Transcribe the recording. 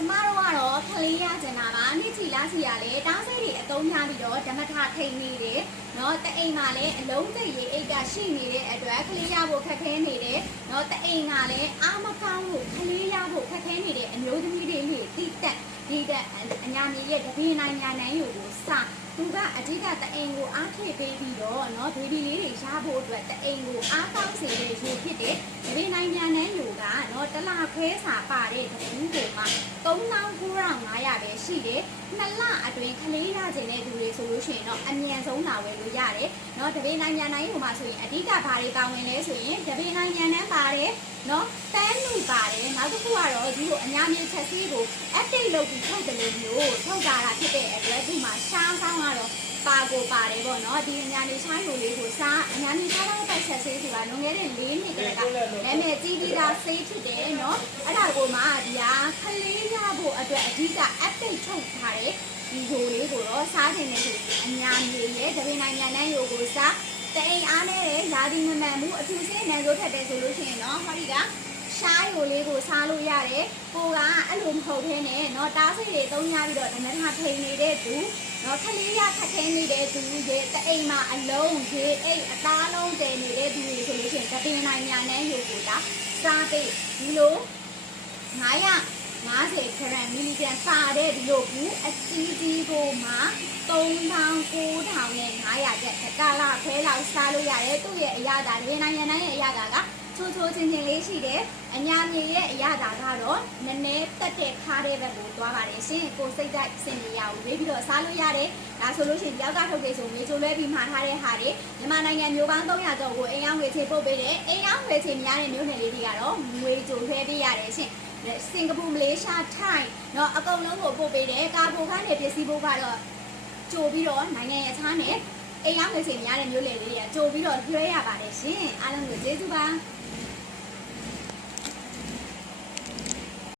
ကျမတို့ကတော့ကလေးရကျင်တာပါနေ့ချီလားချီရလေတားစိတ်တွေအတုံးများပြီးတော့ဓမ္မထထိန်နေတယ်နော်တအိမ်မှာလည်းအလုံးသိရေးအိတ်ကရှိနေတဲ့အတွက်ကလေးရဖို့ခက်ခဲနေတယ်နော်တအိမ်ကလည်းအာမကောင်းလို့ကလေးရဖို့ခက်ခဲနေတဲ့အမျိုးသမီးတွေလေတိတက်ဒီတဲ့အညာမြေရဲ့တပင်းနိုင်ညာနိုင်ကိုစသူကအဓိကတအိမ်ကိုအားထည့်ပေးပြီးတော့เนาะဘေဘီလေးတွေရဖို့အတွက်တအိမ်ကိုအားကောင်းစေတဲ့ရေဖြစ်တဲ့တပင်းနိုင်ညာနိုင်ကိုကเนาะတလားခွဲစာပါတဲ့တပင်းကိုမှ39,500ပဲရှိတယ်2လအတွင်းကလေးရခြင်းတဲ့သူတွေဆိုလို့ရှိရင်တော့အမြန်ဆုံးလာဝယ်လို့ရတယ်เนาะတပင်းနိုင်ညာနိုင်ကိုမှဆိုရင်အဓိကဘာတွေပါဝင်လဲဆိုရင်တပင်းနိုင်ညာနိုင်ပါတယ်เนาะတန်းလူပါတယ်နောက်တစ်ခုကတော့ဒီလိုအညာမြေချက်စီးကို update လုပ်ပြီးထုတ်တယ်လို့မျိုးထုတ်ကြတာဖြစ်တဲ့အတွက်ဒီမှာရှားကောင်းကတော့ပါကိုပါတယ်ပေါ့နော်ဒီအညာမြေချိုင်းလိုလေးကိုစားအညာမြေချိုင်းတော့ပတ်ချက်ဆေးဆိုတာလွန်ခဲ့တဲ့4နှစ်တည်းကနာမည်ကြီးပြီးသားဆေးဖြစ်တယ်နော်အဲ့ဒါကိုမှဒီဟာခလေးရဖို့အတွက်အဓိက update ထုတ်ထားတဲ့ဒီလိုလေးကိုတော့စားခြင်းနဲ့ဆိုအညာမြေရဲ့တပင်းနိုင်ညာနိုင်ရိုးကိုစားတအိမ်အားနဲ့ရာသီမမှန်ဘူးအထူးစင်းနံစိုးထက်တယ်ဆိုလို့ရှိရင်နော်ဟောဒီကရှားရိုလေးကိုစားလို့ရတယ်ကိုကအဲ့လိုမဟုတ်ဘဲနဲ့เนาะတားစိတ်တွေသုံးရပြီးတော့ဓမ္မထထိန်နေတဲ့သူเนาะခလေးရခက်ခဲနေတဲ့သူရဲ့တအိမ်မှာအလုံးရေအိတ်အသားလုံးတည်နေတဲ့သူတွေဆိုလို့ရှိရင်တပင်းနိုင်ညာနဲ့ရိုကိုတာစားပိတ်ဒီလို950 gram မီလီဂရမ်ပါတဲ့ဒီလိုဘူးအကြီးကြီးကိုမှ39,500ကျပ်ကာလာခွဲလောက်စားလို့ရတယ်သူ့ရဲ့အရသာတပင်းနိုင်ညာနဲ့ရဲ့အရသာကချိုးချင်းလေးရှိတယ်အညာမြေရဲ့အရသာကတော့နည်းနည်းတက်တဲ့ခါတဲ့ဘက်ကိုသွားပါတယ်ရှင်ကိုစိတ်တိုက်စင်နေရအောင်ရွေးပြီးတော့စားလို့ရတယ်ဒါဆိုလို့ရှိရင်ယောက်ကထုတ်တယ်ဆိုမြေချိုလွဲပြီးမှာထားတဲ့ဟာတွေမြန်မာနိုင်ငံမျိုးပေါင်း300ကျော်ကိုအိမ်အောင်ငွေချေပို့ပေးတယ်အိမ်အောင်ငွေချေများတဲ့မျိုးနယ်လေးတွေကတော့ငွေချိုလွှဲပေးရတယ်ရှင်စင်ကာပူမလေးရှားထိုင်းเนาะအကုန်လုံးကိုပို့ပေးတယ်ကာပိုခန်းနဲ့ပစ္စည်းပို့ကတော့ကြိုပြီးတော့နိုင်ငံရဲ့အခြားနဲ့အိမ်အောင်ငွေချေများတဲ့မျိုးနယ်လေးတွေကကြိုပြီးတော့လွှဲရပါတယ်ရှင်အားလုံးကိုကျေးဇူးပါ